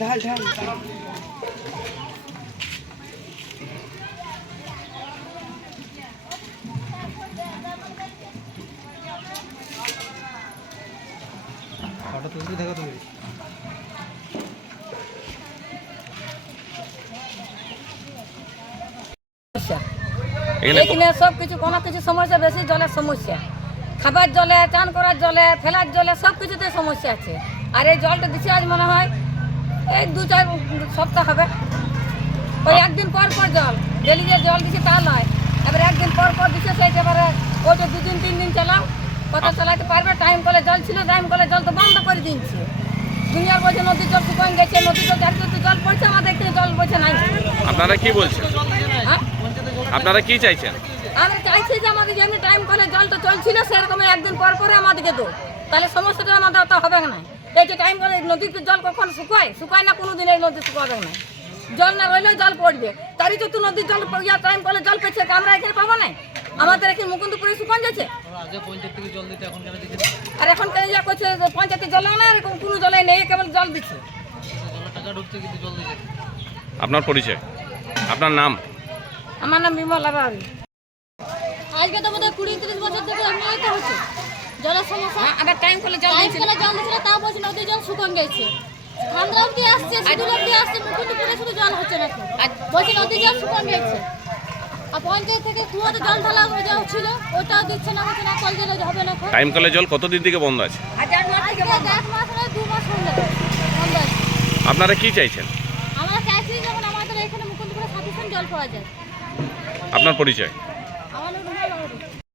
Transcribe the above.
ঢাল ঢাল। থাকো তুমি এখানে সব কিছু কোনো কিছু সমস্যা বেশি জলের সমস্যা। খাবার জলে চান করার জলে ফেলার জলে সব কিছুতে সমস্যা আছে। আর এই জলটা দিচ্ছে আজ মনে হয় এই দু চার সপ্তাহ হবে। ওই একদিন পর পর জল। ডেলি যে জল দিচ্ছে তা নয়। এবার একদিন পর পর দিচ্ছে সেইটা এবারে ওইটা দুদিন তিন দিন চালাও। কত চালাতে পারবে টাইম কলে জল ছিল টাইম কলে জল তো বন্ধ করে দিচ্ছে দুনিয়ার বলছে নদীর জল শুকান গেছে নদীতে চারিদিকে জল পড়ছে আমাদের এখানে জল বলছে নাই আপনারা কি বলছেন? হ্যাঁ? আপনারা কি চাইছেন? আমি চাইছি যে আমাদের যেমনি টাইম করে জলটা চলছিল সেরকম একদিন পর পরে আমাদেরকে তো তাহলে সমস্যাটা আমাদের অত হবে না। এই যে টাইম করে নদীতে জল কখন শুকায়? শুকায় না কোনো দিন এই নদী শুকাবে না। জল না রইলেও জল পড়বে। তারই তো নদীর জল টাইম করে জল পেয়েছে আমরা এখানে পাবো না। আমাদের এখানে মুকুন্দপুরে শুকান যাচ্ছে? আর এখন কেন যা করছে পঞ্চায়েতে জল না আর কোনো জলে নেই কেবল জল দিচ্ছে। আপনার পরিচয়? আপনার নাম? আমার নাম বিমলা বাড়ি আজকে তো বোধহয় কুড়ি তিরিশ বছর থেকে এমনি তো হচ্ছে। জলের সমস্যা। আবার টাইম করে জল টাইম দিচ্ছিল জল দিচ্ছিল তাও বলছি নদীর জল শুকন গেছে। ঠান্ডা অব্দি আসছে সিঁদুর অব্দি আসছে মুকুন্দপুরে শুধু জল হচ্ছে না বলছি নদীর জল শুকন গেছে। আর পঞ্চায়েত থেকে কুয়াতে জল ঢালা যা ছিল ওটাও দিচ্ছে না হচ্ছে না কল জলে হবে না টাইম কলে জল কতদিন থেকে বন্ধ আছে? বন্ধ। আপনারা কি চাইছেন? আমরা চাইছি যখন আমাদের এখানে মুকুন্দপুরে সাফিসিয়েন্ট জল পাওয়া যায়। আপনার পরিচয়?